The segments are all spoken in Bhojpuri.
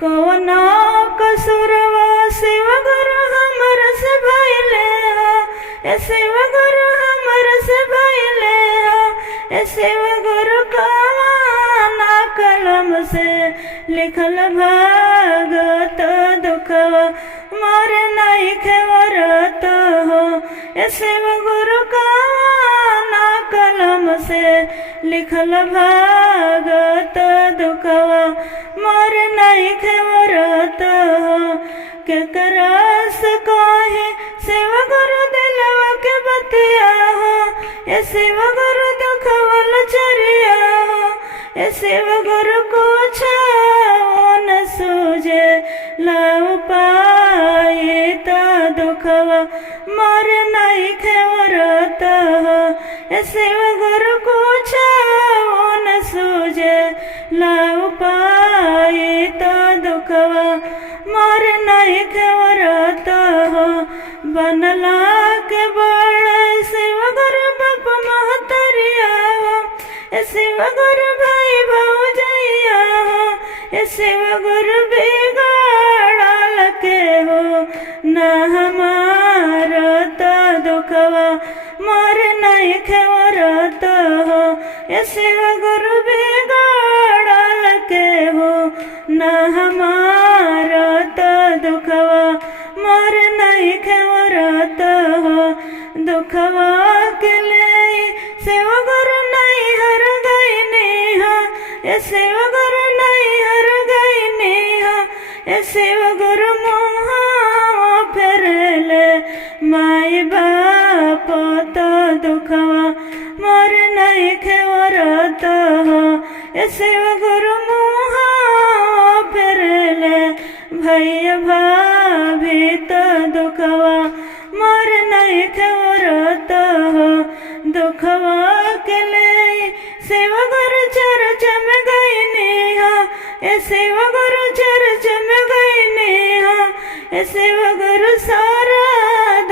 कवना कसुरवा शिव गुरु हमर से भइले हो, ए शिव गुरु हमर से भइले हो, ए शिव गुरु कवना कलम से लिखल भागत दुखवा मोर नइखे वरत हो, ए शिव गुरु कवना कलम से लिखल भागत दुखवा मोर नइखे वरत हो। केकरा से कहे शिव गुरु दिलवा के बतिया हो, ए शिव गुरु दुखवल चरिया हो, ए शिव गुरु कुछ न सूझे लाउ पाए त दुखवा मोर नइखे वरत हो, ए शिव गुरु कुछ न सूझे लाउ पाए त दुखवा मोर नइखे वरत हो। बनला के बड़ शिव गुरु बाप महतरिया हो, ए शिव गुरु भाई भौजैया हो, ए शिव गुरु बिगड़ल के हो न हमार त दुखवा मोर नइखे वरत हो, ए शिव गुरु बिगड़ल के हो न हमार त दुखवा मोर नइखे वरत हो। दुखवा के ले शिव गुरु नैहर गइनी हो, ए शिव गुरु नैहर गइनी हो, ए शिव गुरु मुँह फेरले माई बाप त दुखवा मोर नइखे वरत हो, ए शिव गुरु मुँह फेरले भैया भाभी त दुखवा मोर नइखे वरत हो। दुखवा के ले शिव गुरु चर्च में गइनी हो, ए शिव गुरु चर्च में गइनी हो, ए शिव गुरु सारा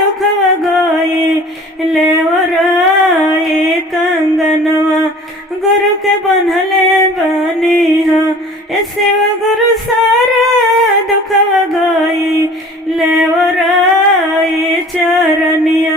दुखवा गई लेवराए कंगनवा गुरु के बनले बनी हो, ए शिव गुरु सारा दुखवा गई लेवराए चरनिया